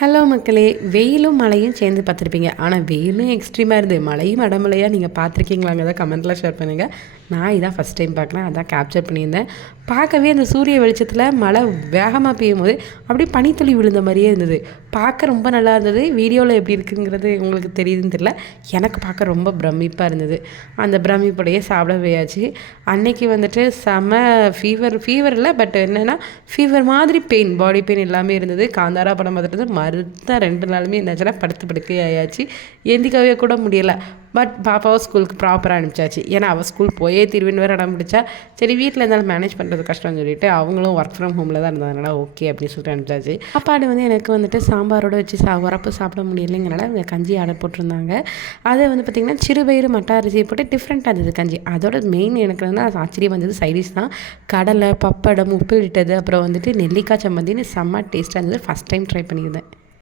Hello மக்களே! வெயிலும் மழையும் சேர்ந்து பார்த்துருப்பீங்க. ஆனால் வெயிலும் எக்ஸ்ட்ரீமாக இருந்து மழையும் அடமழையா நீங்கள் பார்த்துருக்கீங்களாங்கிறத கமெண்ட்டில் ஷேர் பண்ணுங்கள். நான் இதான் ஃபஸ்ட் டைம் பார்க்குறேன். அதான் கேப்சர் பண்ணியிருந்தேன். பார்க்கவே அந்த சூரிய வெளிச்சத்தில் மழை வேகமாக பெய்யும்போது அப்படியே பனித்துளி விழுந்த மாதிரியே இருந்தது. பார்க்க ரொம்ப நல்லா இருந்தது. வீடியோவில் எப்படி இருக்குங்கிறது உங்களுக்கு தெரியுதுன்னு தெரியல. எனக்கு பார்க்க ரொம்ப பிரமிப்பாக இருந்தது. அந்த பிரமிப்போடையே சாப்பிட போயாச்சு. அன்னைக்கு வந்துட்டு செம ஃபீவர் இல்லை, பட் என்னென்னா ஃபீவர் மாதிரி பெயின், பாடி பெயின் எல்லாமே இருந்தது. காந்தாரா படம் பார்த்துட்டு மறுத்த 2 நாளுமே என்னாச்சுன்னா படுத்து படுக்கை ஆயாச்சு. எந்திக்கவே கூட முடியலை. பட் பாப்பாவை ஸ்கூலுக்கு ப்ராப்பராக அனுப்பிச்சாச்சு. ஏன்னா அவள் ஸ்கூல் போயே திருவின்னு வேறு இடம் பிடிச்சா. சரி வீட்டில் இருந்தாலும் மேனேஜ் பண்ணுறது கஷ்டம்னு சொல்லிட்டு அவங்களும் ஒர்க் ஃப்ரம் ஹோமில் தான் இருந்ததுனால ஓகே அப்படின்னு சொல்லிட்டு அனுப்பிச்சாச்சு. சாப்பாடு எனக்கு வந்துட்டு சாம்பாரோடு வச்சு உரப்பு சாப்பிட முடியலைங்கிறனால அவங்க கஞ்சி ஆர்டர் போட்டிருந்தாங்க. அதை பார்த்திங்கன்னா சிறுபயிறு மட்டை அரிசியை போட்டு டிஃப்ரெண்ட்டாக இருந்தது கஞ்சி. அதோட மெயின் எனக்கு அது ஆச்சரியம் வந்தது சைடிஷ் தான். கடலை, பப்படம், உப்பு இட்டது, அப்புறம் நெல்லிக்காய் சம்மந்தின்னு செம்ம டேஸ்ட்டாக இருந்தது. ஃபஸ்ட் டைம் ட்ரை பண்ணியிருந்தேன்.